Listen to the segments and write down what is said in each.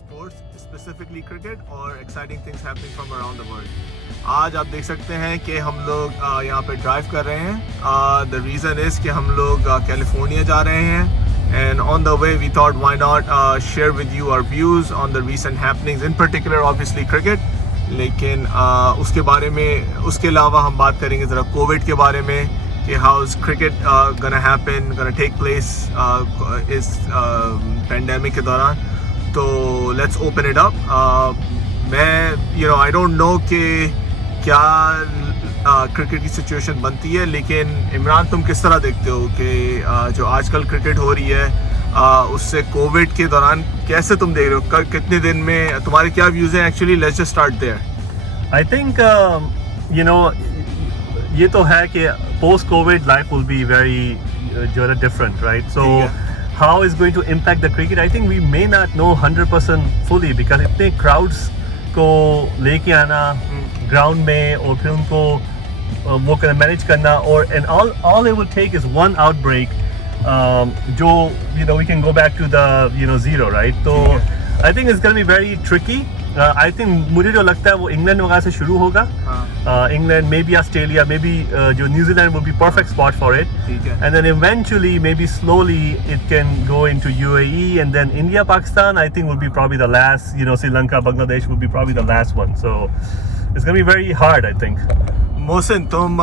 sports, specifically cricket और exciting things happening from around the world. आज आप देख सकते हैं कि हम लोग यहाँ पे ड्राइव कर रहे हैं. The reason is कि हम लोग कैलिफोर्निया जा रहे हैं, and on the way we thought why not share with you our views on the recent happenings, in particular obviously cricket. लेकिन उसके बारे में, उसके अलावा हम बात करेंगे ज़रा कोविड के बारे में कि how is cricket gonna happen, gonna take place इस pandemic के दौरान. तो let's open it up. मैं I don't know कि क्या क्रिकेट की सिचुएशन बनती है, लेकिन इमरान तुम किस तरह देखते हो कि जो आजकल क्रिकेट हो रही है उससे कोविड के दौरान कैसे तुम देख रहे हो, कितने दिन में तुम्हारे क्या व्यूज़ हैं? Actually let's just start there. I think ये तो है कि post COVID life will be very different, right? So how is going to impact the cricket? I think we may not know 100% fully because इतने crowds को लेके आना ground में और फिर उनको वो करना, manage करना, और and all it will take is one outbreak जो we can go back to the zero, right? So I think it's going to be very tricky. I think मुझे जो लगता है वो इंग्लैंड वगैरह से शुरू होगा. England, maybe Australia, maybe New Zealand will be perfect spot for it. And then eventually, maybe slowly, it can go into UAE, and then India, Pakistan, I think will be probably the last. Sri Lanka, Bangladesh will be probably the last one. So it's going to be very hard, I think. Mohsin, तुम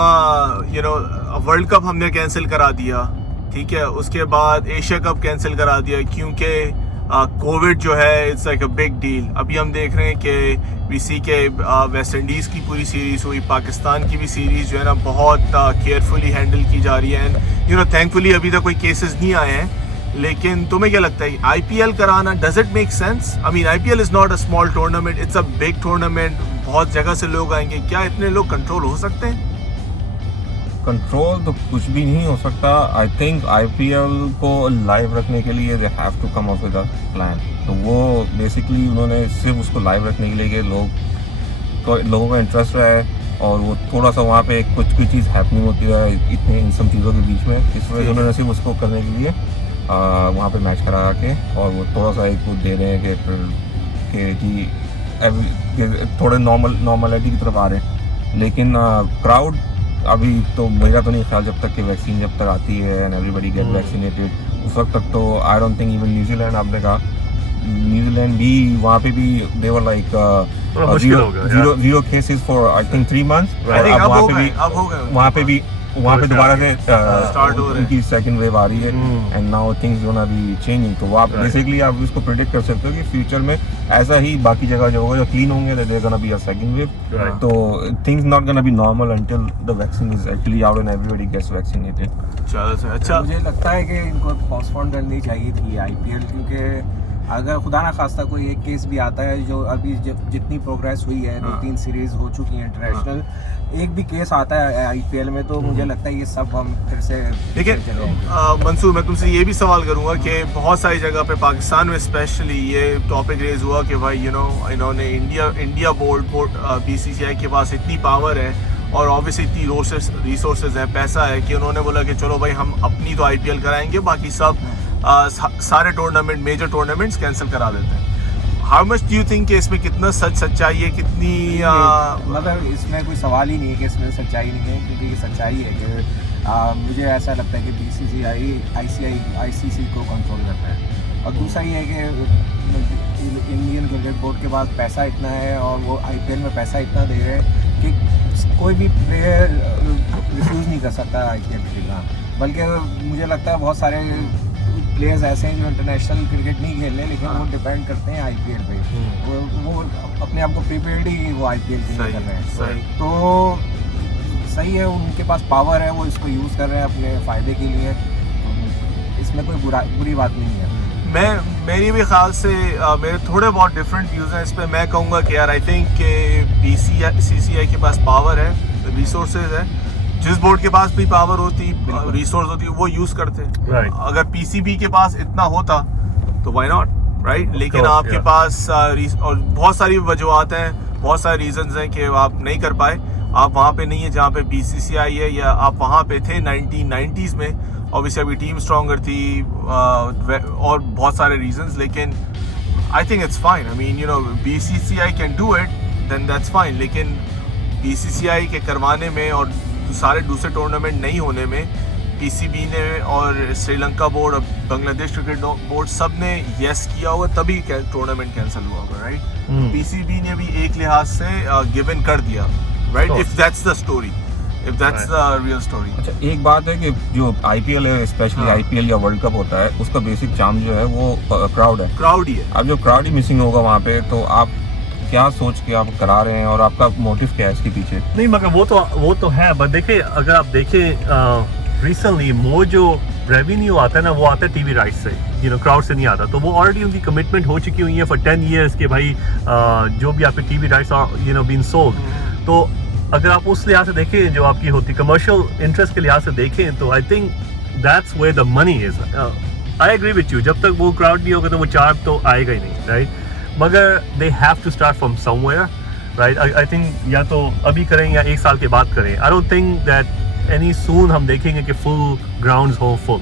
world cup हमने cancel करा दिया, ठीक है. उसके बाद Asia cup cancel करा दिया क्योंकि कोविड जो है it's like a big deal. अभी हम देख रहे हैं कि बीसी के वेस्ट इंडीज़ की पूरी सीरीज़ हुई, पाकिस्तान की भी सीरीज़ जो है ना बहुत केयरफुली हैंडल की जा रही है. एंड थैंकफुली अभी तक कोई केसेस नहीं आए हैं. लेकिन तुम्हें क्या लगता है IPL कराना, does it make sense? I mean IPL is not a small tournament, it's a big tournament. बहुत जगह से लोग आएंगे. क्या इतने लोग कंट्रोल हो सकते हैं? कंट्रोल तो कुछ भी नहीं हो सकता. आई थिंक IPL को लाइव रखने के लिए they have to come up with a plan. तो वो बेसिकली उन्होंने सिर्फ उसको लाइव रखने के लिए कि लोगों का इंटरेस्ट रहा है और वो थोड़ा सा वहाँ पे कुछ चीज़ हैपनिंग होती है इतने इन सब चीज़ों के बीच में, इस वजह से उन्होंने सिर्फ उसको करने के लिए वहाँ पे मैच करा के और वो थोड़ा सा एक दे रहे हैं कि जी थोड़े नॉर्मलिटी की तरफ आ रहे हैं. लेकिन क्राउड अभी तो मेरा तो नहीं ख्याल, जब तक कि वैक्सीन जब तक आती है एंड एवरीबडी गेट वैक्सीनेटेड उस वक्त तक तो I don't think. Even New Zealand आपने कहा, न्यूजीलैंड भी वहाँ पे भी they were like zero cases for I think 3 months. वहाँ पे दोबारा से उनकी सेकंड वेव आ रही है and now things gonna be changing. तो आप बेसिकली आप इसको प्रेडिक्ट कर सकते हो कि फ्यूचर में ऐसा ही बाकी जगह जो होगा, जो 3 होंगे तो there gonna be a second wave. तो things not gonna be normal until the vaccine is actually out and everybody gets vaccinated. अच्छा, मुझे लगता है कि इनको पोस्टपोन करनी चाहिए थी IPL, क्योंकि अगर खुदा ना खास्ता कोई एक केस भी आता है, जो अभी जितनी प्रोग्रेस हुई है, 2-3 सीरीज हो चुकी हैं इंटरनेशनल, एक भी केस आता है IPL में तो मुझे लगता है ये सब हम फिर से. लेकिन मंसूर, मैं तुमसे ये भी सवाल करूंगा कि बहुत सारी जगह पे पाकिस्तान में स्पेशली ये टॉपिक रेज हुआ कि भाई इन्होंने इंडिया बोर्ड BCCI के पास इतनी पावर है और ऑब्वियसली इतनी रिसोर्सेज है, पैसा है, कि उन्होंने बोला कि चलो भाई हम अपनी तो IPL कराएंगे, बाकी सब सारे टूर्नामेंट, मेजर टूर्नामेंट्स कैंसिल करा देते हैं. How much do you think कि इसमें कितना सच्चाई है, कितनी मतलब इसमें कोई सवाल ही नहीं है कि इसमें सच्चाई नहीं है, क्योंकि ये सच्चाई है कि मुझे ऐसा लगता है कि BCCI ICC को कंट्रोल करता है. और दूसरा ये है कि इंडियन क्रिकेट बोर्ड के पास पैसा इतना है और वो IPL में पैसा इतना दे रहे हैं कि कोई भी प्लेयर रिफ्यूज़ नहीं कर सकता IPL खेलना. बल्कि मुझे लगता है बहुत सारे प्लेयर्स ऐसे हैं जो इंटरनेशनल क्रिकेट नहीं खेल रहे, लेकिन वो डिपेंड करते हैं IPL पे. वो अपने आप को प्रीपेड ही वो IPL के लिए कर रहे हैं. तो सही है, उनके पास पावर है, वो इसको यूज़ कर रहे हैं अपने फ़ायदे के लिए. इसमें कोई बुरी बात नहीं है. मेरी भी ख्याल से मेरे थोड़े बहुत डिफरेंट व्यूज़ हैं इस पर. मैं कहूँगा कि यार आई थिंक कि BCCI के पास पावर है, रिसोर्सेज है. जिस बोर्ड के पास भी पावर होती, रिसोर्स होती, वो यूज़ करते. अगर PCB के पास इतना होता तो व्हाई नॉट, राइट? लेकिन आपके पास और बहुत सारी वजूहत हैं, बहुत सारे रीजंस हैं कि आप नहीं कर पाए. आप वहाँ पे नहीं है जहाँ पे BCCI है, या आप वहाँ पे थे 1990s में. ऑब्वियसली अभी टीम स्ट्रॉन्गर थी और बहुत सारे रीजंस. लेकिन I think it's fine. I mean, you know, BCCI can do it, then that's fine. लेकिन BCCI के करवाने में और सारे दूसरे टूर्नामेंट नहीं होने में PCB ने और श्रीलंका बोर्ड और बांग्लादेश क्रिकेट बोर्ड सब ने यस किया होगा तभी टूर्नामेंट कैंसिल हुआ होगा, राइट? PCB ने भी एक लिहाज से गिव इन कर दिया, right? If that's the story, if that's the real story. अच्छा, एक बात है कि जो IPL है, स्पेशली IPL या वर्ल्ड कप होता है, उसका बेसिक चार्म जो है वो क्राउड है। क्राउड ही है। अब जो क्राउड ही मिसिंग होगा वहाँ पे, तो आप क्या सोच के आप करा रहे हैं और आपका मोटिव क्या है इसके पीछे? नहीं, मगर वो तो है, बट देखिए अगर आप देखें रिसेंटली वो जो रेवेन्यू आता है ना, वो आता है टीवी राइट्स से, यू नो, क्राउड से नहीं आता। तो वो ऑलरेडी उनकी कमिटमेंट हो चुकी हुई है फॉर 10 years के भाई जो भी आपके TV rights you know been sold. तो अगर आप उस लिहाज से देखें, जो आपकी होती कमर्शियल इंटरेस्ट के लिहाज से देखें, तो I think that's where the money is. I agree with you, जब तक वो क्राउड नहीं होगा तो वो चार्ज तो आएगा ही नहीं, राइट? मगर they have to start from somewhere, right? I think या तो अभी करें या 1 साल के बाद करें। I don't think that any soon हम देखेंगे कि फुल ग्राउंड्स हो फुल।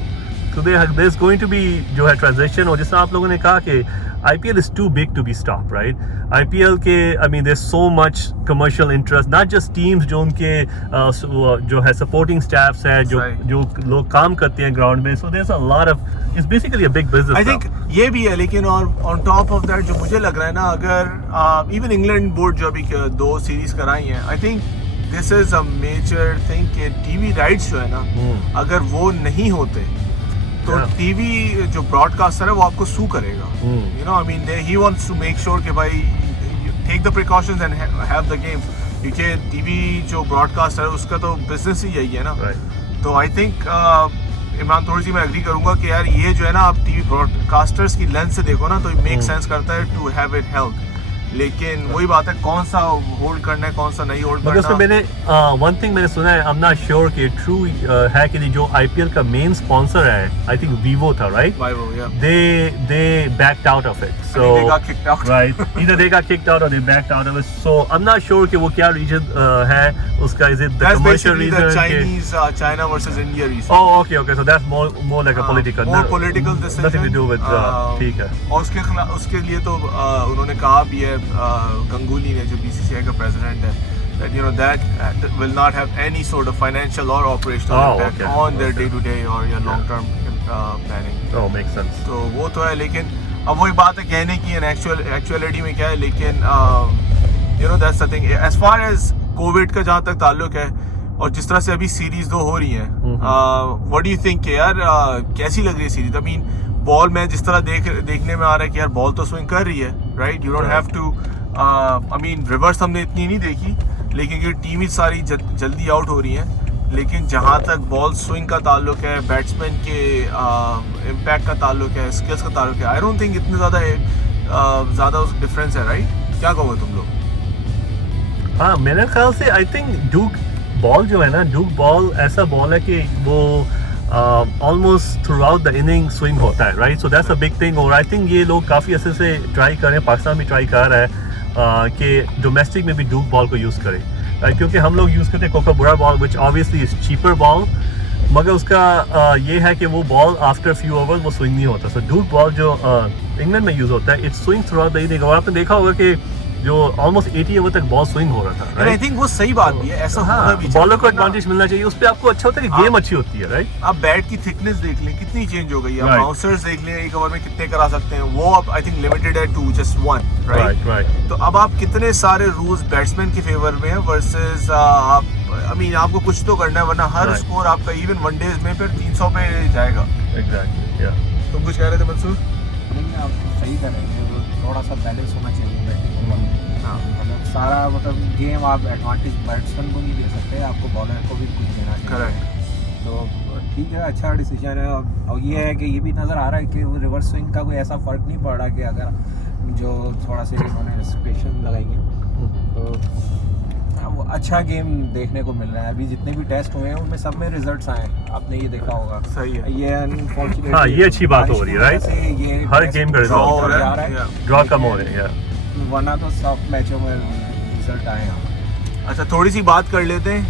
तो there is going to be जो है ट्रांजिशन। और जिससे आप लोगों ने कहा कि IPL is too big to be stopped, right? IPL के I mean there's so much commercial interest, not just teams जो उनके जो है supporting staffs है, जो लोग काम करते हैं ग्राउंड में, so there's a lot of, it's basically a big business. I think ये भी है, लेकिन और on top of that जो मुझे लग रहा है ना, अगर even इंग्लैंड बोर्ड जो अभी 2 सीरीज कराई हैं, I think this is a major thing कि TV rights जो है ना, अगर वो नहीं होते तो टीवी जो ब्रॉडकास्टर है वो आपको सू करेगा, you know, I mean he wants to make sure कि भाई take the precautions and have the game, क्योंकि टीवी जो ब्रॉडकास्टर है उसका तो बिजनेस ही यही है ना। तो आई थिंक इमरान, थोड़ी सी मैं एग्री करूंगा कि यार ये जो है ना, आप टीवी ब्रॉडकास्टर्स की लेंस से देखो ना, तो इट मेक सेंस करता है टू हैव इट हेल्प। लेकिन वही बात है, कौन सा होल्ड करना है, कौन सा नहीं होल्ड करना। उसमें मैंने वन थिंग मैंने सुना है, आई एम नॉट श्योर कि ट्रू है कि नहीं, जो IPL का मेन स्पॉन्सर है, आई थिंक वीवो था, right? Vivo, yeah. They backed out of it. So they got kicked out. Right. Either they got kicked out or they backed out of it. So I'm not sure कि वो क्या reason है उसका. Is it the That's commercial basically reason? the Chinese China versus India reason. Oh, okay. So that's more like a political. More political decision. Nothing to do with ठीक है. और उसके लिए तो उन्होंने कहा भी है, गंगुली ने, जो BCCI का प्रेसिडेंट है, that you know that will not have any sort of financial or operational impact on their day-to-day or your long-term planning. Oh, makes sense. तो वो तो है, लेकिन अब वही बात है कहने की, एक्चुअलिटी में क्या है, लेकिन you know that's the thing. As far as Covid का जहाँ तक ताल्लुक है और जिस तरह से अभी सीरीज 2 हो रही हैं, what do you think यार, कैसी लग रही है सीरीज? I mean बॉल में जिस तरह देखने में आ रहा है कि यार बॉल तो स्विंग कर रही है, right? You don't have to, I mean reverse हमने इतनी नहीं देखी, लेकिन ये टीम ही सारी जल्दी आउट हो रही हैं। लेकिन जहाँ तक बॉल स्विंग का ताल्लुक है, बैट्समैन के इम्पैक्ट का ताल्लुक है, स्किल्स का ताल्लुक है, आई डोंट थिंक इतने ज़्यादा डिफरेंस है, राइट? क्या कहोगे तुम लोग? हाँ, मेरे ख्याल से आई थिंक डूक बॉल जो है ना, डूक बॉल ऐसा बॉल है कि वो almost through out the inning swing होता है, right? So that's a big thing. और आई थिंक ये लोग काफ़ी अच्छे से ट्राई कर रहे हैं, पाकिस्तान भी ट्राई कर रहा है कि डोमेस्टिक में भी डूक बॉल को यूज़ करें, क्योंकि हम लोग यूज़ करते हैं Kookaburra ball, which obviously is cheaper ball, मगर उसका ये है कि वो बॉल आफ्टर फ्यू ओवर्स वो स्विंग नहीं होता। सो डूक बॉल जो इंग्लैंड में यूज़ होता है, it's swing throughout the inning. और आपने देखा होगा कि जो ऑलमोस्ट 80 ओवर तक बॉल स्विंग हो रहा था, आई थिंक वो सही बात भी है, ऐसा होना भी चाहिए। बॉलर को एडवांटेज मिलना चाहिए, उस पे आपको अच्छा होता है कि गेम अच्छी होती है, राइट? आप बैट की थिकनेस देख लें कितनी चेंज हो गई है, आप बाउंसर्स देख लें एक ओवर में कितने करा सकते हैं, वो अब आई थिंक लिमिटेड है टू जस्ट 1, राइट? तो अब आप कितने सारे रूल्स बैट्समैन के फेवर में है वर्सेस आप, आई मीन आपको कुछ तो करना है, वरना हर स्कोर आपका इवन वनडेज में फिर 300 पे जाएगा। एग्जैक्टली, या तुम कुछ कह रहे थे मंसूर? नहीं, आप सही कर रहे हैं, थोड़ा सा बैलेंस होना चाहिए बैटिंग में। हाँ, मतलब सारा मतलब गेम आप एडवांटेज बैट्समैन को नहीं दे सकते, आपको बॉलर को भी कुछ देना चाहिए। करेक्ट। तो ठीक है, अच्छा डिसीजन है। और ये है कि ये भी नज़र आ रहा है कि वो रिवर्स स्विंग का कोई ऐसा फ़र्क नहीं पड़ रहा कि अगर जो थोड़ा सा इन्होंने स्पेशल लगाएंगे तो वो अच्छा गेम देखने को मिल रहा है। अभी जितने भी टेस्ट हुए हैं उनमें सब में रिजल्ट्स आए, आपने ये देखा होगा। सही है, ये अनफॉर्चुनेटली, हाँ, ये अच्छी बात हो रही है, राइट? हर गेम का रिजल्ट ड्रॉ कम हो रहे हैं, वरना तो सब मैचों में रिजल्ट आए हैं। अच्छा, थोड़ी सी बात कर लेते हैं,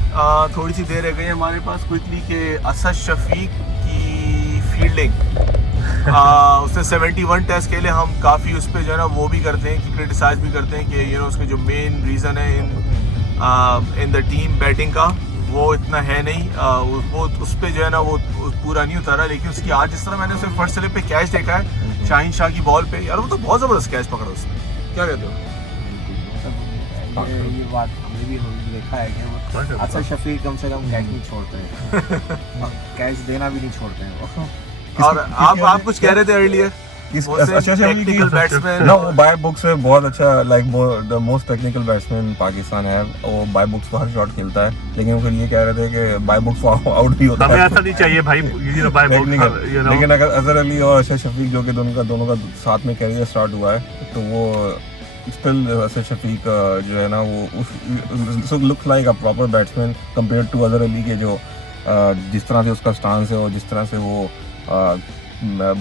थोड़ी सी देर रह गई हमारे पास क्विकली, के असद शफीक की फील्डिंग उसने 71 टेस्ट खेले। हम काफ़ी उस पर जो है ना वो भी करते हैं कि क्रिटिसाइज भी करते हैं कि उसके जो मेन रीज़न है इन द टीम बैटिंग का वो इतना है नहीं। वो उस पर जो है ना वो पूरा नहीं उतारा। लेकिन उसकी आज जिस तरह मैंने उसे फर्स्ट स्लिप पे कैच देखा है शाहीन शाह की बॉल पे, यार वो तो बहुत ज़बरदस्त कैच पकड़ा उसने। क्या कहते हो? ये बात हमने भी देखा है कि वो अक्सर शफीक कम से कम कैच नहीं छोड़ते हैं, कैच देना भी नहीं छोड़ते हैं। और आप कुछ कह रहे थे अर्लियर? टेक्निकल बैट्समैन ना, वो बाय बुक्स से बहुत अच्छा, like the most technical batsman Pakistan है। वो बाय बुक्स को हर शॉट खेलता है, लेकिन फिर ये कह रहे थे कि बाय बुक्स आउट भी होता है। हमें ऐसा नहीं चाहिए भाई, बाय बुक्स। लेकिन अगर अजहर अली और अरशद शफीक जो कि दोनों का साथ में कैरियर स्टार्ट हुआ है, तो वो स्टिल अरशद शफीक जो है ना वो look like a proper batsman compared to Azhar Ali के जो जिस तरह से उसका स्टांस है और जिस तरह से वो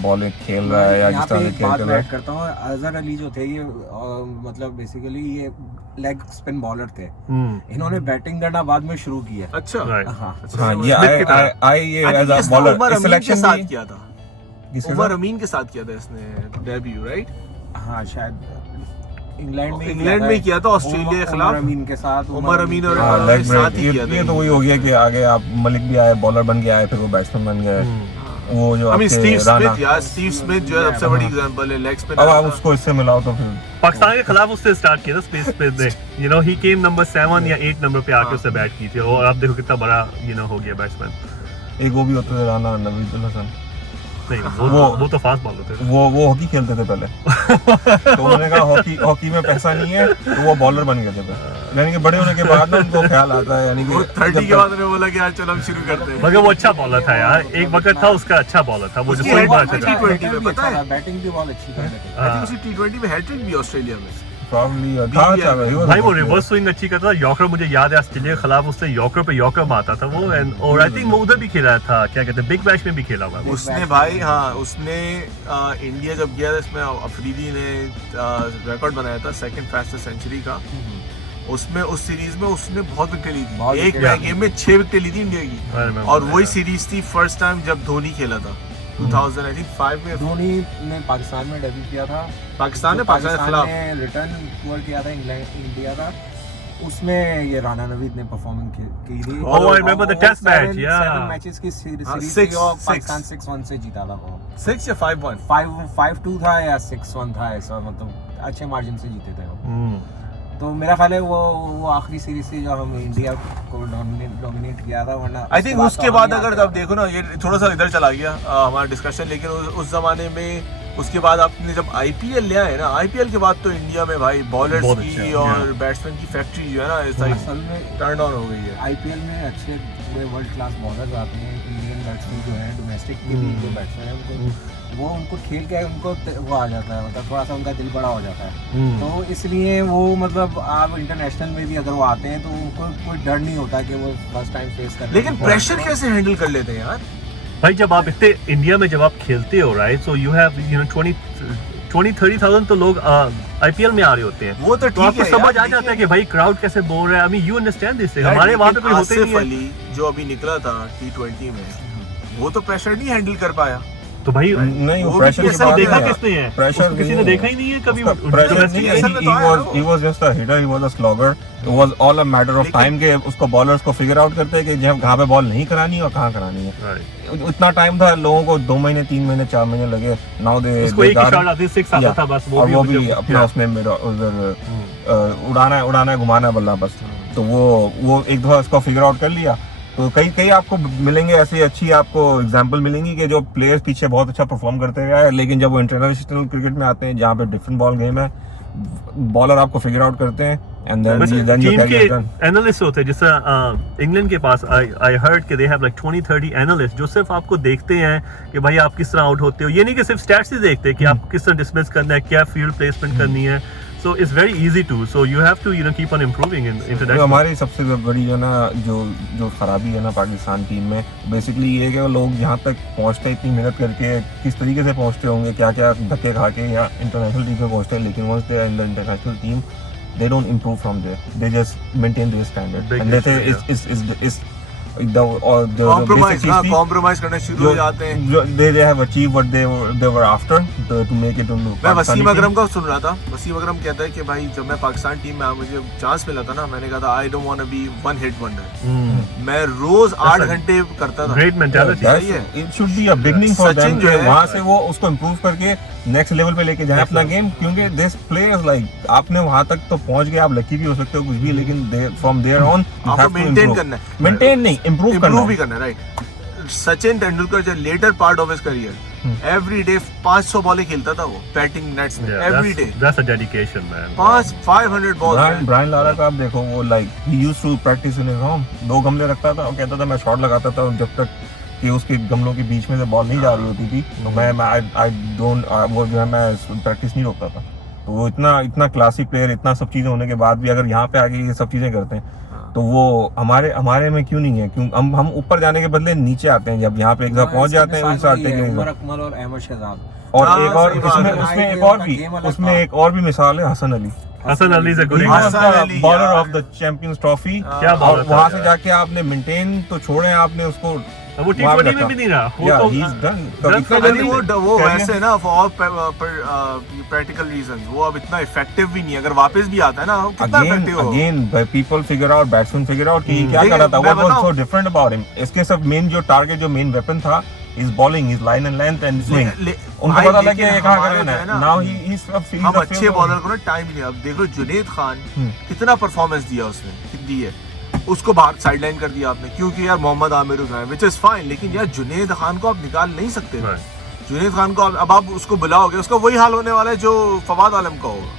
बॉलिंग खेल रहा है या जिस तरह से खेल रहा है। करता हूँ अजहर अली जो थे ये मतलब बेसिकली ये लेग स्पिन बॉलर थे। इन्होंने बैटिंग करना बाद में शुरू किया। अच्छा हाँ, ये एज अ बॉलर सिलेक्शन साथ किया था, उमर अमीन के साथ किया था इसने डेब्यू, राइट? हाँ शायद इंग्लैंड में किया था ऑस्ट्रेलिया के खिलाफ। अमीन के साथ उमर अमीन और साथ ही किया था। ये तो वही हो गया कि आगे आप मलिक भी आए, बॉलर बन के आए, फिर वो बैट्समैन बन गए। वो जो स्टीव स्मिथ जो है सबसे बड़ी एग्जांपल है लेग स्पिन। अब आप उसको इससे मिलाओ तो फिर पाकिस्तान के खिलाफ उससे स्टार्ट किया था स्पेस पे ने, ही केम नंबर 7 या 8 नंबर पे आके उससे बैट की थी, और आप देखो कितना बड़ा हो गया बैट्समैन। एक वो भी होते थे राना नवीद हसन। नहीं, वो तो फास्ट बॉलर थे। वो हॉकी खेलते थे पहले। तो उन्होंने कहा हॉकी में पैसा नहीं है, तो वो बॉलर बन गए थे। यानी कि बड़े होने के बाद ना उनको ख्याल आता है, यानी कि 30 के बाद उन्होंने बोला कि यार चलो हम शुरू करते हैं। मगर वो अच्छा बॉलर था यार, एक वक्त था उसका अच्छा बॉलर था वो, जो सही बात है। T20 में पता है बैटिंग भी बहुत अच्छी कर रहे थे। आई थिंक उसकी T20 में हैट्रिक भी ऑस्ट्रेलिया में भाई वो रिवर्स स्विंग अच्छी करता था। यॉर्कर मुझे याद है ऑस्ट्रेलिया के खिलाफ उसने यॉर्कर पे यॉर्कर मारता था वो, और आई थिंक वो उधर भी खेला था, क्या कहते हैं, बिग बैश में भी खेला हुआ उसने भाई। हाँ, उसने इंडिया जब गया था इसमें अफरीदी ने रिकॉर्ड बनाया था सेकंड फास्टेस्ट सेंचुरी का। उसमें उस सीरीज में उसने बहुत विकेट ली थी, एक गेम में 6 विकेट ली थी इंडिया की। और वही सीरीज थी फर्स्ट टाइम जब धोनी खेला था 2005 में। धोनी ने पाकिस्तान में डेब्यू किया था, पाकिस्तान के खिलाफ रिटर्न टूर किया था इंडिया का। उसमें ये राना नवीद ने परफॉर्मेंस की थी। Oh, I remember the test match, yeah. 7 matches की सीरीज थी और पाकिस्तान 6-1 से जीता था वो। 6 या 5-1? 5-2 था या 6-1 था, ऐसा मतलब अच्छे मार्जिन से जीते थे वो। तो मेरा ख्याल है वो आखिरी सीरीज थी जो हम इंडिया को डोमिनेट किया था, वरना आई थिंक उसके बाद अगर आप देखो ना, ये थोड़ा सा इधर चला गया हमारा डिस्कशन, लेकिन उस जमाने में उसके बाद आपने जब आईपीएल ले आए ना, आईपीएल के बाद तो इंडिया में भाई बॉलर्स की और बैट्समैन की फैक्ट्री जो है ना असल में टर्न ऑन हो गई है। आईपीएल में अच्छे वर्ल्ड क्लास बॉलर्स आते हैं, इंडियन बैट्समैन जो है डोमेस्टिक के भी जो बैट्समैन है उनको खेल के उनको वो आ जाता है, मतलब थोड़ा सा उनका दिल बड़ा हो जाता है। तो इसलिए वो मतलब आप इंटरनेशनल में भी अगर वो आते हैं तो उनको कोई डर नहीं होता कि वो फर्स्ट टाइम फेस कर। लेकिन प्रेशर कैसे हैंडल कर लेते हैं यार भाई? जब आप इतने इंडिया में जब आप खेलते हो, राइट, सो यू हैव 20-30,000 तो लोग आईपीएल में आ रहे होते हैं। वो तो ठीक आपको समझ आ जाता है कि भाई क्राउड कैसे बोल रहा है। I mean you understand this. हमारे वहाँ पे कोई होते नहीं है। जो अभी निकला था T20 में, वो तो प्रेशर नहीं हैंडल कर पाया। तो भाई नहीं, वो प्रेशर की बात देखा किसने है? प्रेशर किसी ने देखा ही नहीं है कभी। he was just a hitter, he was a slogger. It was all a matter of time के उसको बॉलर्स को फिगर आउट करते हैं कि जब कहाँ पे बॉल नहीं करानी है और कहाँ करानी है। इतना टाइम था, लोगों को 2 महीने 3 महीने 4 महीने लगे। नाउ दे उसको एक ही शॉट आती 6 आता था बस, वो भी अपना उसमें उधर उड़ाना है घुमाना है बल्ला बस। तो वो एक दफा उसको फिगर आउट कर लिया। तो कई आपको मिलेंगे ऐसी अच्छी आपको एग्जांपल मिलेंगी कि जो प्लेयर्स पीछे बहुत अच्छा परफॉर्म करते हैं, लेकिन जब वो इंटरनेशनल क्रिकेट में आते हैं जहाँ पे डिफरेंट बॉल गेम है, बॉलर आपको फिगर आउट करते हैं एंड देन टीम के एनालिस्ट होते हैं। जैसे इंग्लैंड के पास आई हर्ड कि दे हैव लाइक 20-30 एनालिस्ट जो सिर्फ आपको देखते हैं कि भाई आप किस तरह आउट होते हो। ये नहीं कि सिर्फ स्टैट्स ही देखते हैं कि आप किस तरह डिसमिस करना है, क्या फील्ड प्लेसमेंट करनी है। So it's very easy to. So you have to keep on improving in international. हमारी सबसे बड़ी जो ना जो खराबी है ना पाकिस्तान टीम में, बेसिकली ये है कि लोग यहाँ तक पहुँचते इतनी मेहनत करके किस तरीके से पहुँचते होंगे, क्या धक्के खा के या इंटरनेशनल टीम में पहुँचते हैं, लेकिन once they are in the international team they don't improve from there. They just maintain their standard. And they say compromise करना शुरू हो जाते हैं। they have achieved what they were after to make it into मैं वसीम अकरम का सुन रहा था। वसीम अकरम कहता है कि भाई जब मैं पाकिस्तान टीम में मुझे चांस मिला था ना, मैंने कहा था I don't want to be one hit wonder. मैं रोज 8 घंटे करता था। ग्रेट मेंटालिटी सही है। It should be a beginning for Sachin them जो कि है- वहाँ से वो उसको इम्प्रूव करके नेक्स्ट लेवल पे लेके जाए अपना गेम, क्योंकि दिस प्लेयर्स लाइक आपने वहाँ तक तो पहुँच गए, आप लकी भी हो सकते हो कुछ भी, लेकिन फ्रॉम देयर ऑन आपको मेंटेन करना है, मेंटेन नहीं इम्प्रूव करना भी करना है। राइट। सचिन तेंदुलकर जो later part of his career every day 500 बॉलें खेलता था वो बैटिंग नेट्स में every day. That's a dedication man. 500 balls. Brian Lara का आप देखो, वो like he used to practice in his home, 2 गमले रखता था और कहता था मैं शॉट लगाता था जब तक कि उसके गमलों के बीच में से बॉल नहीं जा रही होती थी, तो मैं वो जो है मैं प्रैक्टिस नहीं रोकता था। तो वो इतना क्लासिक प्लेयर, इतना सब चीजें होने के बाद भी अगर यहाँ पे आके ये सब चीजें करते हैं, तो वो हमारे में क्यों नहीं है? क्यों हम ऊपर जाने के बदले नीचे आते हैं, जब यहाँ पे एक जगह पहुंच जाते हैं उस आते हैं। उमर अकमल और अहमद शहजाद, और हाँ, एक और सही बात है। उसमें एक और भी मिसाल है Hasan Ali. Hasan Ali is a good Hasan Ali, bowler यार। Of the Champions Trophy. क्या और बॉलर था वहां से यार। जाके आपने मेंटेन तो छोड़े, आपने उसको वो T20 में भी नहीं रहा। वो Yeah, तो he's done. That's कभी- the वो Career- वैसे ना फॉर प्रैक्टिकल रीजंस वो अब इतना इफेक्टिव भी नहीं है। अगर वापस भी आता है ना, कितना इफेक्टिव हो। Again people figure out, batsmen figure out कि क्या देखिए, कर रहा था, मैं what was बताऊं- so different about him? इसके सब मेन जो टारगेट, जो मेन वेपन था, is bowling, his line and length and swing. उनको भाई, पता था कि लेकिन ये कहाँ हमारे करना जो है। है ना, Now he's हम अच्छे बॉलर को ना टाइम नहीं। अब देख लो जुनेद खान कितना परफॉर्मेंस दिया उसने, दी है, उसको बाहर साइडलाइन कर दिया आपने क्योंकि यार मोहम्मद आमिर है, विच इज फाइन, लेकिन यार जुनेद खान को आप निकाल नहीं सकते। जुनेद खान को अब आप उसको बुलाओगे, उसका वही हाल होने वाला है जो फवाद आलम का होगा,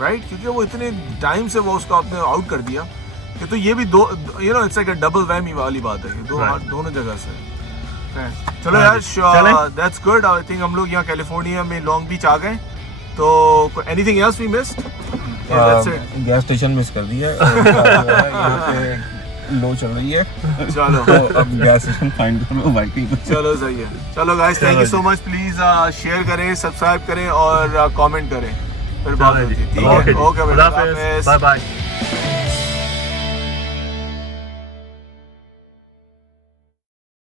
राइट? क्योंकि वो इतने टाइम से वो उसको आपने आउट कर दिया कि तो ये भी दो it's like a double whammy वाली बात है, दोनों जगह से। चलो यार, दैट्स गुड। आई थिंक हम लोग यहाँ कैलिफोर्निया में लॉन्ग बीच आ गए। तो anything else we missed? Gas station miss कर दिया यहाँ पे लो चल रही है। चलो तो अब गैस स्टेशन फाइंड करो बाइकिंग। चलो सही है। चलो guys, thank you so much. Please share करें, सब्सक्राइब करें और कमेंट करें। फिर बात होती है। ठीक है, ओके, बाय बाय।